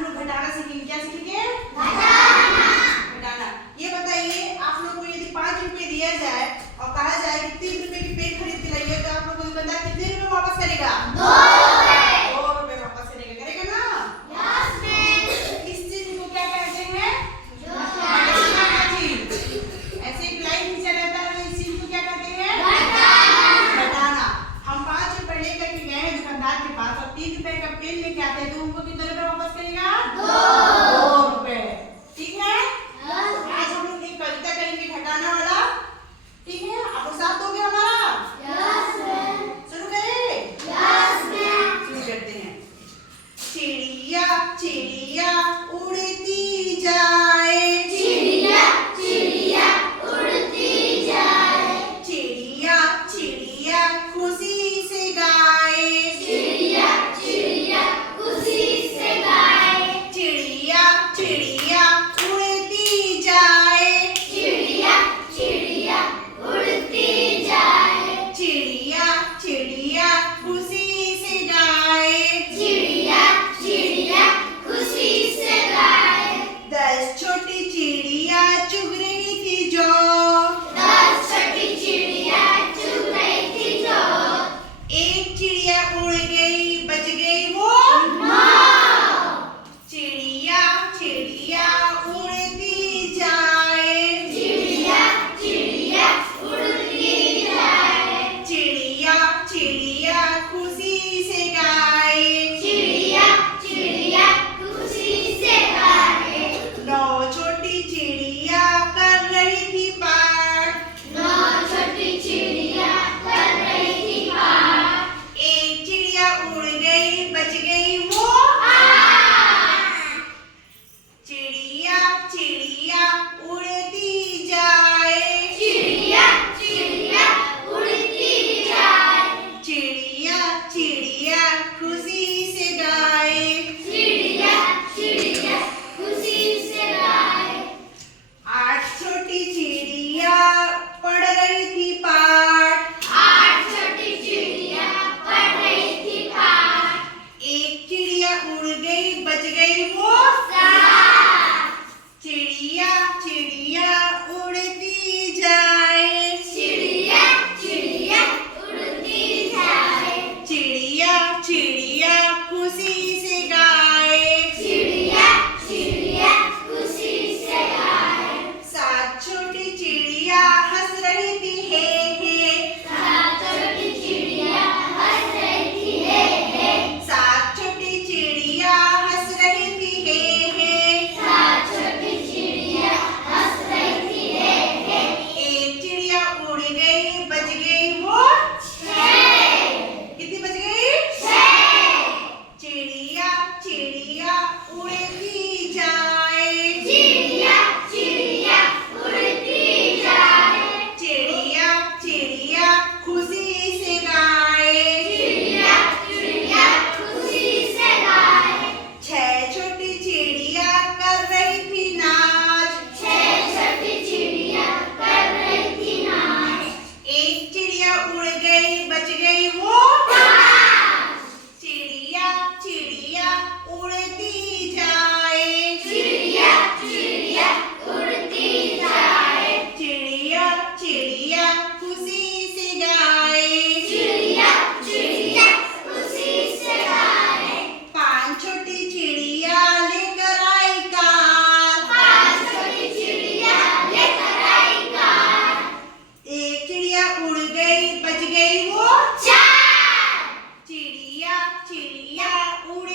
हम लोग घटाना सीखेंगे। क्या सीखेंगे? घटाना। ये बताइए, आप लोग को यदि 5 रुपए दिया जाए और कहा जाए कि 3 रुपए की पेन खरीद के लाइए, तो आप लोग को दुकानदार कितने रुपए वापस करेगा? 2 रुपए वापस करेगा। करेगा ना? इस चीज को क्या कहते हैं? घटाना का चीज। ऐसे एक लाइन खींचा रहता है, इस चीज को क्या कहते हैं? घटाना। हम 5 रुपए लेकर के गए हैं दुकानदार के पास और 3 रुपए का पेन लेके आते हैं, तो उनको कितने रुपए वापस करेगा? 2 रुपए। ठीक है? आज हम लोग एक कविता करेंगे घटाना वाला। ठीक है? आप लोग साथ दोगे हमारा? शुरू करें? शुरू करते हैं। चिड़िया चिड़िया उड़ती जाए, चिड़िया चिड़िया उड़ती जाए, चिड़िया चिड़िया खुशी से गाए, चिड़िया चिड़िया खुशी से गाए, चिड़िया चिड़िया उड़ती जाए, चिड़िया चिड़िया उड़ती जाए, चिड़िया चिड़िया खुशी से गाए, चिड़िया चिड़िया खुशी से गाए, 10 छोटी चिड़िया चुग रही थी जो, 10 छोटी चिड़िया चुग रही थी जो, एक चिड़िया उड़ गई बच गई वो, 9 चिड़िया चिड़िया उड़ती जाए, चिड़िया चिड़िया उड़ती जाए, चिड़िया चिड़िया खुशी से गाए, चिड़िया चिड़िया खुशी से गाए, 9 छोटी चिड़िया कर रही थी पाठ, 9 छोटी चिड़िया कर रही थी पाठ, एक चिड़िया उड़ गई बच गई वो, 8 चिड़िया चिड़िया उड़ती जाए, चिड़िया चिड़िया उड़ती जाए, चिड़िया चिड़िया खुशी से गाए, चिड़िया चिड़िया खुशी से गाए, 8 छोटी चिड़िया पढ़ रही थी पाठ, 8 छोटी चिड़िया पढ़ रही थी पाठ, एक चिड़िया उड़ गई बच गई वो, 7 चिड़िया चिड़िया उड़ती जाए, चिड़िया चिड़िया उड़ती जाए, चिड़िया चिड़िया खुशी से गाए, चिड़िया चिड़िया खुशी से गाए, 7 छोटी चिड़िया हंस रही थी हे, 7 छोटी चिड़िया हंस रही थी हे, 7 छोटी चिड़िया हंस रही थी हे, 7 छोटी चिड़िया हंस रही थी हे, एक चिड़िया उड़ गई बच गई वो, 6 कितनी बच गई? 6 चिड़िया चिड़िया उड़ती जाए, चिड़िया चिड़िया उड़ती जाए, चिड़िया चिड़िया खुशी से गाए, चिड़िया चिड़िया खुशी से गाए, 6 छोटी चिड़िया कर रही थी नाच, 6 छोटी चिड़िया कर रही थी नाच, एक चिड़िया उड़ गई बच गई वो, 5 चिड़िया चिड़िया उड़ती जाए, चिड़िया चिड़िया उड़ती जाए, चिड़िया चिड़िया खुशी से गाए, चिड़िया चिड़िया खुशी से गाए, 5 छोटी चिड़िया लेकर आई कार, 5 छोटी चिड़िया लेकर आई कार, एक चिड़िया उड़ गई बच गई वो, 4 चिड़िया चिड़िया उड़